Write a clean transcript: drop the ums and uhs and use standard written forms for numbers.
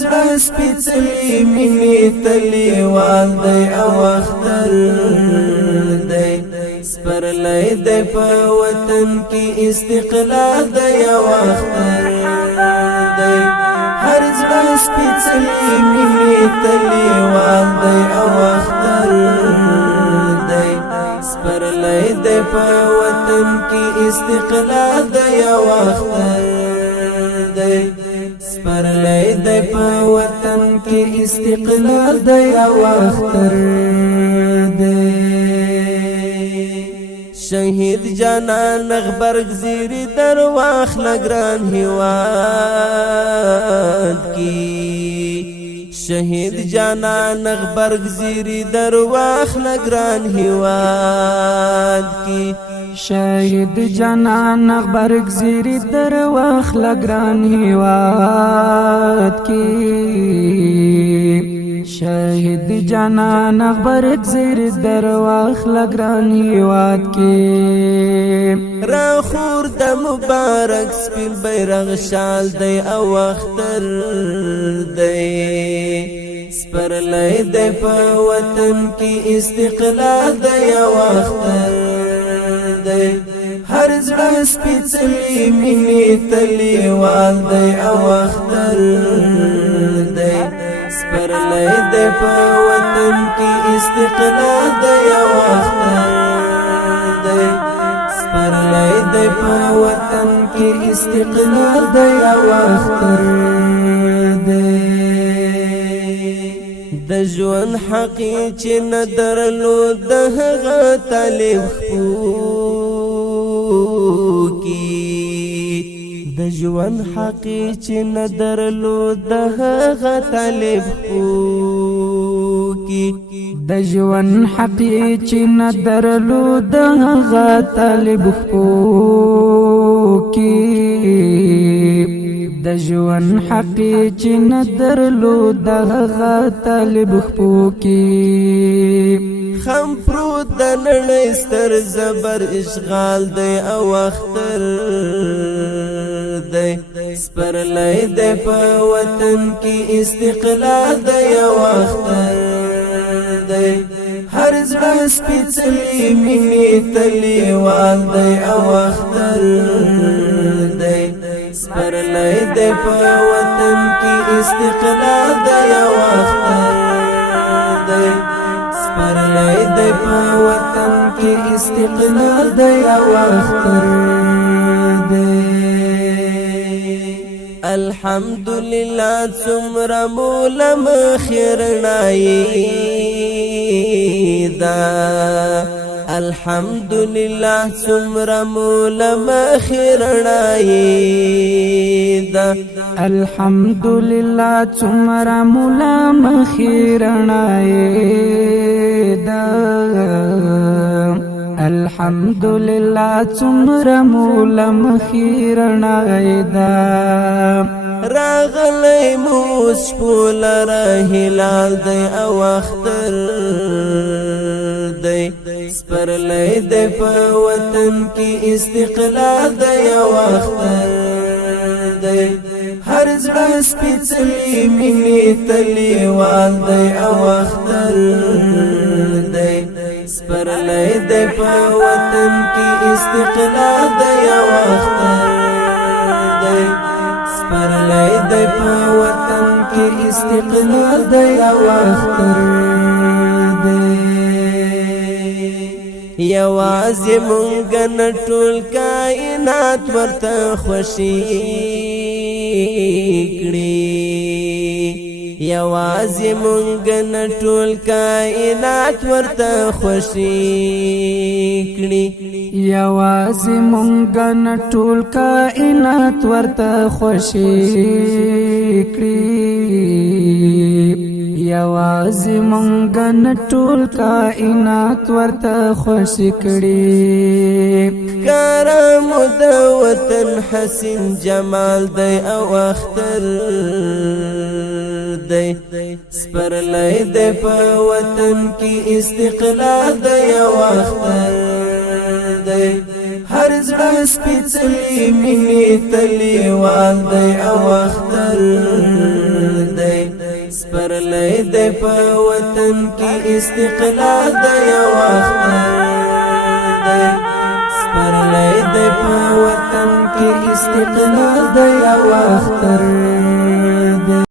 زړه سپېڅلی مینې تلیوال دی او اختر دی سپرلی دی په وطن کې استقلال دی او اختر دی هر زړه سپېڅلی مینې تلیوال دی او اختر دی سپرلی دی په وطن کې استقلال دی او اختر دی سپرلی دی په وطن کې استقلال دی او اختر دی شهید جانان غبرگ زیری در واخل گران هیواد کی شهید جانان غبرگ زیری در واخل گران هیواد کی شهید جانان غبرگ زیری در واخل گران هیواد کی شهید جانان غبرگ زیری در واخل گران هیواد کی را خور د مبارک سپین بیرغ شال دی او اختر دی سپرلی دی په وطن کې استقلال دی او اختر دی هر زړه سپېڅلی مینې تلیوال دی او اختر دی سپرلی دی په وطن کې استقلال دی او اختر دی سپرلی دی په وطن کې استقلال دی او اختر دی د ژوند حقی چې نه درلود د هغه طالب کی د ژوند حقی چې نه درلود د هغه طالب کی د ژوند حقی چې نه درلود د هغه طالب کی د ژوند حقی چې نه درلود د هغه طالب کی خم پروت د نړۍ ستر زبر اشغال دی او اختر دی سپرلی دی په وطن کې استقلال دی او اختر دی هر زړه سپېڅلی مینې تلیوال دی او اختر دی سپرلی دی په وطن کې استقلال دی او اختر دی سپرلی دی په وطن کې استقلال دی او اختر دی الحمدلله څومره مولم خیرنایی دا الحمدلله څومره مولم خیرنایی دا الحمدلله څومره مولم خیرنایی دا الحمدلله څومره مولم خیرنایی دا راغلی موس پول را هلال دی او اختر دی سپرلی دی په وطن کې استقلال دی او اختر دی هر زړه سپېڅلی مینې تلیوال دی او اختر دی سپرلی دی په وطن کې استقلال دی او اختر دی سپرلی دی په وطن کې استقلال دی او اختر دی یوازې مونږ نه ټول کائنات ورته خوشي کړي یوازې مونږ نه ټول کائنات ورته خوشي کړي یوازې مونږ نه ټول کائنات ورته خوشي کړي یوازې مونږ نه ټول کائنات ورته خوشي کړي کرم د وطن حسین جمال دی او اختر دی سپرلی دی په وطن کې استقلال دی او اختر دی هر زړه سپېڅلی مینې تلیوال دی او اختر دی سپرلی دی په وطن کې استقلال دی یو اختر دی سپرلی دی په وطن کې استقلال دی یو اختر